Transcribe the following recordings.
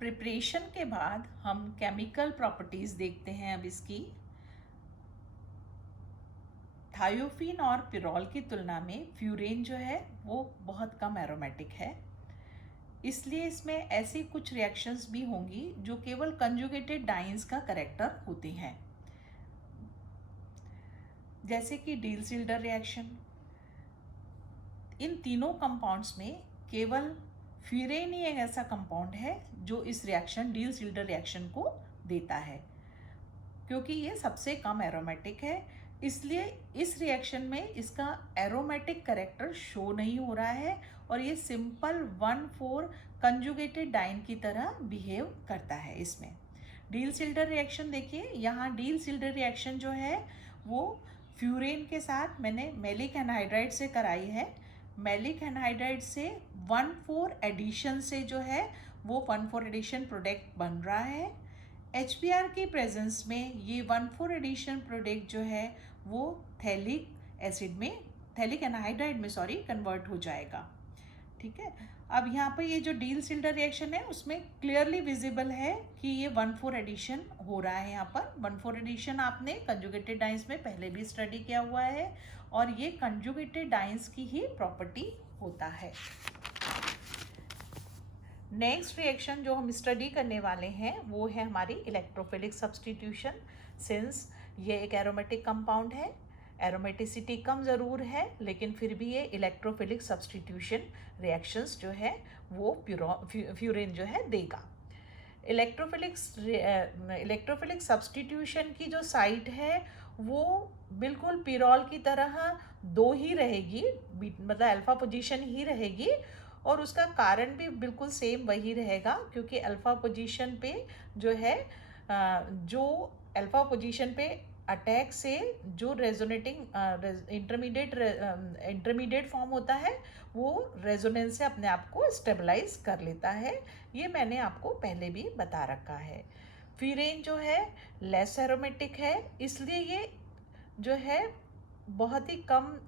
Preparation के बाद हम केमिकल प्रॉपर्टीज देखते हैं। अब इसकी थायोफीन और पिरोल की तुलना में फ्यूरेन जो है वो बहुत कम एरोमेटिक है, इसलिए इसमें ऐसी कुछ रिएक्शंस भी होंगी जो केवल कंजुगेटेड डाइन्स का करेक्टर होती हैं, जैसे कि डील-सिल्डर रिएक्शन। इन तीनों कंपाउंड्स में केवल फ्यूरेन ही एक ऐसा कंपाउंड है जो इस रिएक्शन डील-सिल्डर रिएक्शन को देता है, क्योंकि ये सबसे कम एरोमेटिक है। इसलिए इस रिएक्शन में इसका एरोमेटिक कैरेक्टर शो नहीं हो रहा है और ये सिंपल 1,4 कंजुगेटेड डाइन की तरह बिहेव करता है। इसमें डील-सिल्डर रिएक्शन देखिए, यहाँ डील-सिल्डर रिएक्शन जो है वो फ्यूरेन के साथ मैंने मैलिक एनहाइड्राइड से कराई है। मैलिक एनहाइड्राइड से 1,4 एडिशन से जो है वो 1,4 एडिशन प्रोडक्ट बन रहा है। HBr की प्रेजेंस में ये 1,4 एडिशन प्रोडक्ट जो है वो थैलिक एसिड में, थैलिक एनहाइड्राइड में कन्वर्ट हो जाएगा। ठीक है, अब यहाँ पर ये जो डील-सिल्डर रिएक्शन है उसमें क्लियरली विजिबल है कि ये 1,4 एडिशन हो रहा है। यहाँ पर 1,4 एडिशन आपने कंजुगेटेड डाइन्स में पहले भी स्टडी किया हुआ है और ये कंजुगेटेड डाइन्स की ही प्रॉपर्टी होता है। नेक्स्ट रिएक्शन जो हम स्टडी करने वाले हैं वो है हमारी इलेक्ट्रोफिलिक सब्स्टिट्यूशन। सिंस ये एक एरोमेटिक कंपाउंड है, एरोमेटिसिटी कम ज़रूर है, लेकिन फिर भी ये इलेक्ट्रोफिलिक सब्स्टिट्यूशन रिएक्शंस जो है वो फ्यूरेन जो है देगा। इलेक्ट्रोफिलिक सब्स्टिट्यूशन की जो साइट है वो बिल्कुल पिरोल की तरह दो ही रहेगी, मतलब अल्फा पोजीशन ही रहेगी, और उसका कारण भी बिल्कुल सेम वही रहेगा, क्योंकि अल्फा पोजीशन पे जो है जो अल्फा पोजीशन पे अटैक से जो रेजोनेटिंग इंटरमीडिएट फॉर्म होता है वो रेजोनेंस से अपने आप को स्टेबलाइज कर लेता है। ये मैंने आपको पहले भी बता रखा है। फ्यूरेन जो है लेस एरोमेटिक है, इसलिए ये जो है बहुत ही कम,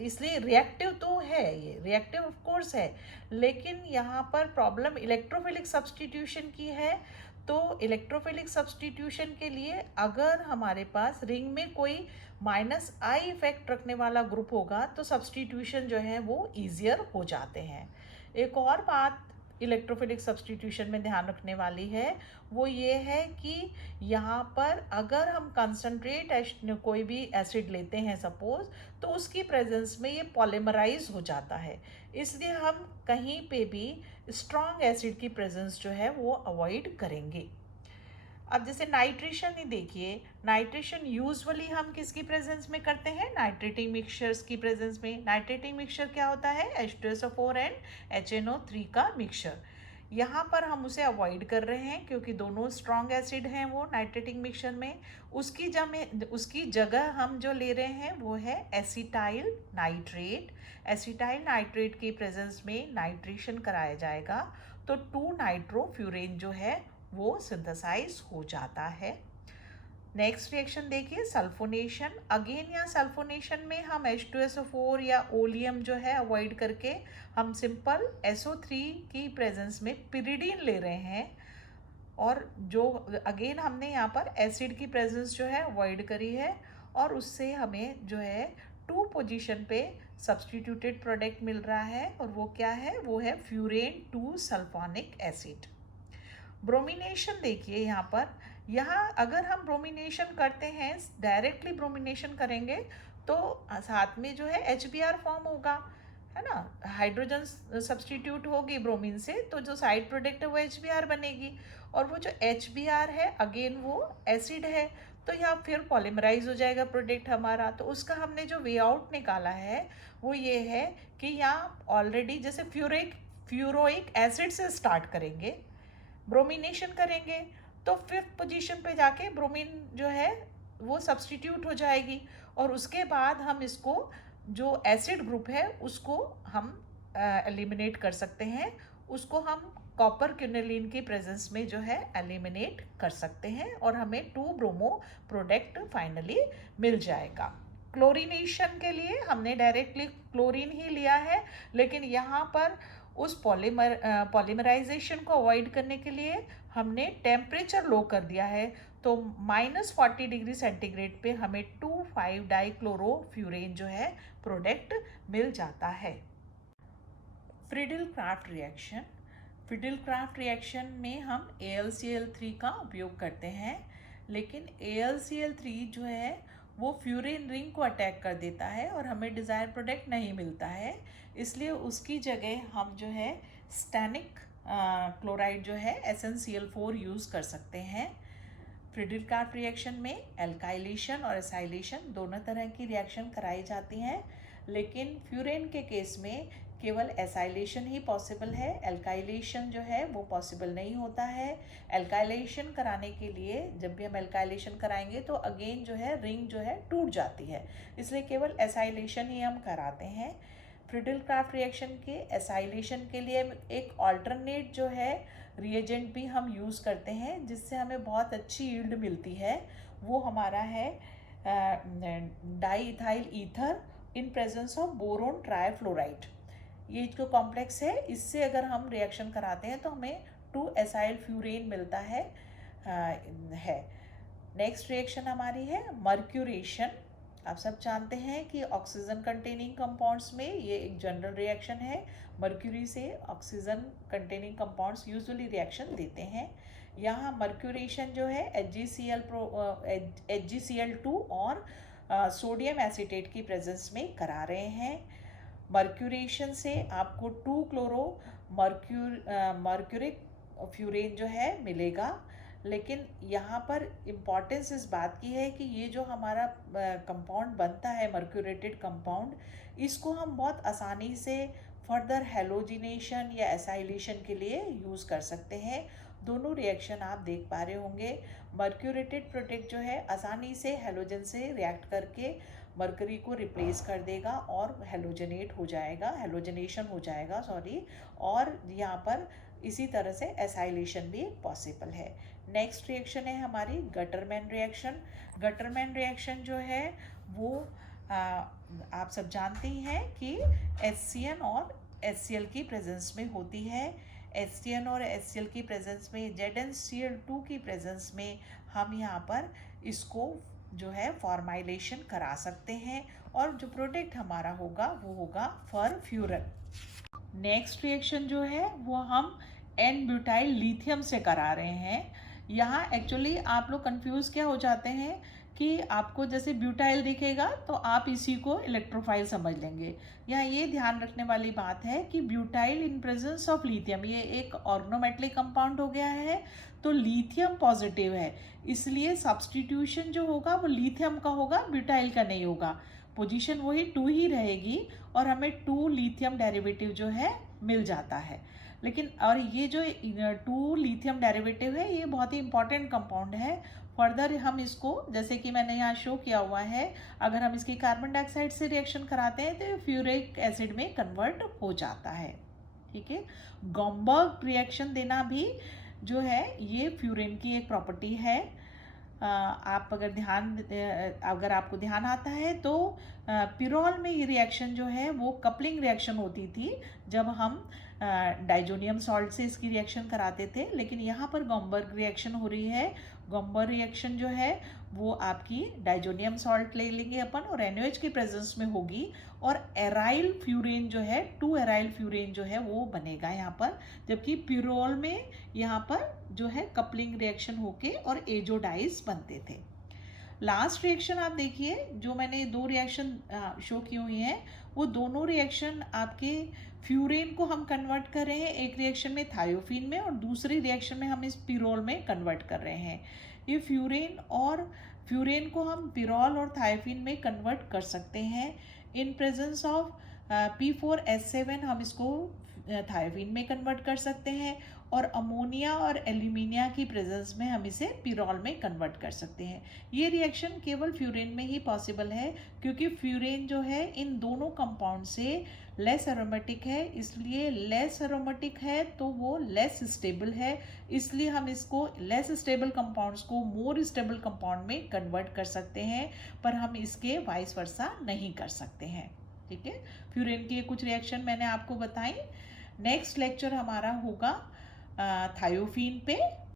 इसलिए रिएक्टिव तो है, ये रिएक्टिव ऑफ कोर्स है, लेकिन यहाँ पर प्रॉब्लम इलेक्ट्रोफिलिक सब्स्टिट्यूशन की है। तो इलेक्ट्रोफिलिक सब्स्टिट्यूशन के लिए अगर हमारे पास रिंग में कोई -I इफेक्ट रखने वाला ग्रुप होगा तो सब्स्टिट्यूशन जो है वो ईजियर हो जाते हैं। एक और बात इलेक्ट्रोफिलिक सब्स्टिट्यूशन में ध्यान रखने वाली है वो ये है कि यहाँ पर अगर हम कंसनट्रेट कोई भी एसिड लेते हैं सपोज, तो उसकी प्रेजेंस में ये पॉलीमराइज हो जाता है, इसलिए हम कहीं पे भी स्ट्रॉन्ग एसिड की प्रेजेंस जो है वो अवॉइड करेंगे। अब जैसे नाइट्रेशन ही देखिए, नाइट्रेशन यूजुअली हम किसकी प्रेजेंस में करते हैं? नाइट्रेटिंग मिक्सचर्स की प्रेजेंस में। नाइट्रेटिंग मिक्सचर क्या होता है? H2SO4 एंड HNO3 का मिक्सचर। यहाँ पर हम उसे अवॉइड कर रहे हैं क्योंकि दोनों स्ट्रॉन्ग एसिड हैं वो नाइट्रेटिंग मिक्सचर में। उसकी जगह हम जो ले रहे हैं वो है एसिटाइल नाइट्रेट। एसिटाइल नाइट्रेट की प्रेजेंस में नाइट्रेशन कराया जाएगा तो 2-नाइट्रोफ्यूरेन जो है वो सिंथेसाइज हो जाता है। नेक्स्ट रिएक्शन देखिए, सल्फोनेशन। अगेन यहाँ सल्फोनेशन में हम H2SO4 या ओलियम जो है अवॉइड करके हम सिंपल SO3 की प्रेजेंस में पिरिडीन ले रहे हैं, और जो अगेन हमने यहाँ पर एसिड की प्रेजेंस जो है अवॉइड करी है, और उससे हमें जो है 2 पोजीशन पे सब्स्टिट्यूटेड प्रोडक्ट मिल रहा है, और वो क्या है? वो है फ्यूरेन 2 सल्फोनिक एसिड। ब्रोमिनेशन देखिए यहाँ अगर हम ब्रोमिनेशन करते हैं, डायरेक्टली ब्रोमिनेशन करेंगे तो साथ में जो है HBr फॉर्म होगा, है ना, हाइड्रोजन सब्स्टिट्यूट होगी ब्रोमीन से, तो जो साइड प्रोडक्ट है वो HBr बनेगी, और वो जो HBr है अगेन वो एसिड है, तो यहाँ फिर पॉलीमराइज हो जाएगा प्रोडक्ट हमारा। तो उसका हमने जो वे आउट निकाला है वो ये है कि यहाँ ऑलरेडी जैसे फ्यूरोइक एसिड से स्टार्ट करेंगे, ब्रोमिनेशन करेंगे, तो 5th पोजीशन पे जाके ब्रोमीन जो है वो सब्स्टिट्यूट हो जाएगी, और उसके बाद हम इसको जो एसिड ग्रुप है उसको हम एलिमिनेट कर सकते हैं, उसको हम कॉपर क्विनोलिन की प्रेजेंस में जो है एलिमिनेट कर सकते हैं, और हमें 2 ब्रोमो प्रोडक्ट फाइनली मिल जाएगा। क्लोरीनेशन के लिए हमने डायरेक्टली क्लोरीन ही लिया है, लेकिन यहाँ पर उस पॉलीमराइजेशन को अवॉइड करने के लिए हमने टेम्परेचर लो कर दिया है। तो -40 डिग्री सेंटीग्रेड पे हमें 2,5-डाइक्लोरोफ्यूरेन जो है प्रोडक्ट मिल जाता है। Friedel Crafts reaction. Friedel Crafts reaction में हम AlCl3 का उपयोग करते हैं, लेकिन AlCl3 जो है वो फ्यूरेन रिंग को अटैक कर देता है और हमें डिज़ायर प्रोडक्ट नहीं मिलता है। इसलिए उसकी जगह हम जो है स्टैनिक क्लोराइड जो है SnCl4 यूज़ कर सकते हैं। फ्रिडल क्राफ्ट रिएक्शन में एल्काइलेशन और एसाइलेशन दोनों तरह की रिएक्शन कराई जाती हैं, लेकिन फ्यूरेन के केस में केवल एसाइलेशन ही पॉसिबल है, एल्काइलेशन जो है वो पॉसिबल नहीं होता है। एल्काइलेशन कराने के लिए जब भी हम एल्काइलेशन कराएंगे तो अगेन जो है रिंग जो है टूट जाती है, इसलिए केवल एसाइलेशन ही हम कराते हैं। फ्रिडल क्राफ्ट रिएक्शन के एसाइलेशन के लिए एक अल्टरनेट जो है रिएजेंट भी हम यूज़ करते हैं, जिससे हमें बहुत अच्छी यील्ड मिलती है। वो हमारा है diethyl ether in presence of boron trifluoride. ये जो कॉम्प्लेक्स है, इससे अगर हम रिएक्शन कराते हैं तो हमें 2-एसाइल फ्यूरेन मिलता है। नेक्स्ट रिएक्शन हमारी है मर्क्यूरेशन। आप सब जानते हैं कि ऑक्सीजन कंटेनिंग कंपाउंड्स में ये एक जनरल रिएक्शन है। मर्क्यूरी से oxygen containing compounds usually reaction देते हैं। यहाँ मर्क्यूरेशन जो है HgCl2 और सोडियम एसीटेट की प्रेजेंस में करा रहे हैं। मर्क्यूरेशन से आपको 2-क्लोरो मर्क्यूरिक फ्यूरेन जो है मिलेगा, लेकिन यहाँ पर इम्पॉर्टेंस इस बात की है कि ये जो हमारा कंपाउंड बनता है मर्क्यूरेटेड कंपाउंड, इसको हम बहुत आसानी से फर्दर हेलोजिनेशन या एसाइलेशन के लिए यूज़ कर सकते हैं। दोनों रिएक्शन आप देख पा रहे होंगे। मर्क्यूरेटेड प्रोडक्ट जो है आसानी से हेलोजन से रिएक्ट करके मरकरी को रिप्लेस कर देगा और हेलोजनेशन हो जाएगा और यहाँ पर इसी तरह से एसाइलेशन भी पॉसिबल है। नेक्स्ट रिएक्शन है हमारी गटरमैन रिएक्शन। गटरमैन रिएक्शन जो है वो आप सब जानते ही हैं कि HCN और HCl की प्रेजेंस में होती है। HCN और HCl की प्रेजेंस में ZnCl2 की प्रेजेंस में हम यहाँ पर इसको जो है फॉर्माइलेशन करा सकते हैं और जो प्रोडक्ट हमारा होगा वो होगा फरफ्यूरन। नेक्स्ट रिएक्शन जो है वो हम N-ब्यूटाइल लिथियम से करा रहे हैं। यहाँ एक्चुअली आप लोग कंफ्यूज क्या हो जाते हैं कि आपको जैसे ब्यूटाइल दिखेगा तो आप इसी को इलेक्ट्रोफाइल समझ लेंगे। यहाँ ये ध्यान रखने वाली बात है कि butyl in presence of lithium ये एक ऑर्गेनोमेटलिक कंपाउंड हो गया है, तो लिथियम पॉजिटिव है, इसलिए सब्सटीट्यूशन जो होगा वो लिथियम का होगा, ब्यूटाइल का नहीं होगा। पोजीशन वही 2 ही रहेगी और हमें 2 लिथियम डेरिवेटिव जो है मिल जाता है। लेकिन और ये जो 2 लिथियम डेरिवेटिव है ये बहुत ही इंपॉर्टेंट कंपाउंड है। फर्दर हम इसको जैसे कि मैंने यहाँ शो किया हुआ है, अगर हम इसकी कार्बन डाइऑक्साइड से रिएक्शन कराते हैं तो ये फ्यूरिक एसिड में कन्वर्ट हो जाता है। ठीक है, गॉम्बर्ग रिएक्शन देना भी जो है ये फ्यूरेन की एक प्रॉपर्टी है। आप अगर आपको ध्यान आता है तो पिरोल में ये रिएक्शन जो है वो कपलिंग रिएक्शन होती थी जब हम डाइजोनियम सॉल्ट से इसकी रिएक्शन कराते थे, लेकिन यहाँ पर गॉम्बर्ग रिएक्शन हो रही है। गॉम्बर्ग रिएक्शन जो है वो आपकी डाइजोनियम सॉल्ट ले लेंगे अपन और NaOH की प्रेजेंस में होगी और एराइल फ्यूरेन जो है 2 एराइल फ्यूरेन जो है वो बनेगा यहाँ पर, जबकि पिरोल में यहाँ पर जो है कपलिंग रिएक्शन होके और एजोडाइज बनते थे। लास्ट रिएक्शन आप देखिए, जो मैंने 2 रिएक्शन शो की हुई हैं वो दोनों रिएक्शन आपके फ्यूरेन को हम कन्वर्ट कर रहे हैं, एक रिएक्शन में थायोफिन में और दूसरी रिएक्शन में हम इस पिरोल में कन्वर्ट कर रहे हैं। ये फ्यूरेन को हम पिरोल और थायोफिन में कन्वर्ट कर सकते हैं। इन प्रेजेंस ऑफ P4S7 हम इसको थायोफिन में कन्वर्ट कर सकते हैं और अमोनिया और एल्यूमिनिया की प्रेजेंस में हम इसे पिरोल में कन्वर्ट कर सकते हैं। ये रिएक्शन केवल फ्यूरेन में ही पॉसिबल है क्योंकि फ्यूरेन जो है इन दोनों कंपाउंड से लेस एरोमेटिक है, इसलिए लेस एरोमेटिक है तो वो लेस स्टेबल है, इसलिए हम इसको लेस स्टेबल कंपाउंड्स को मोर स्टेबल कंपाउंड में कन्वर्ट कर सकते हैं, पर हम इसके वाइस वर्सा नहीं कर सकते हैं। ठीक है, फ्यूरेन की कुछ रिएक्शन मैंने आपको बताई। नेक्स्ट लेक्चर हमारा होगा थायोफीन पे।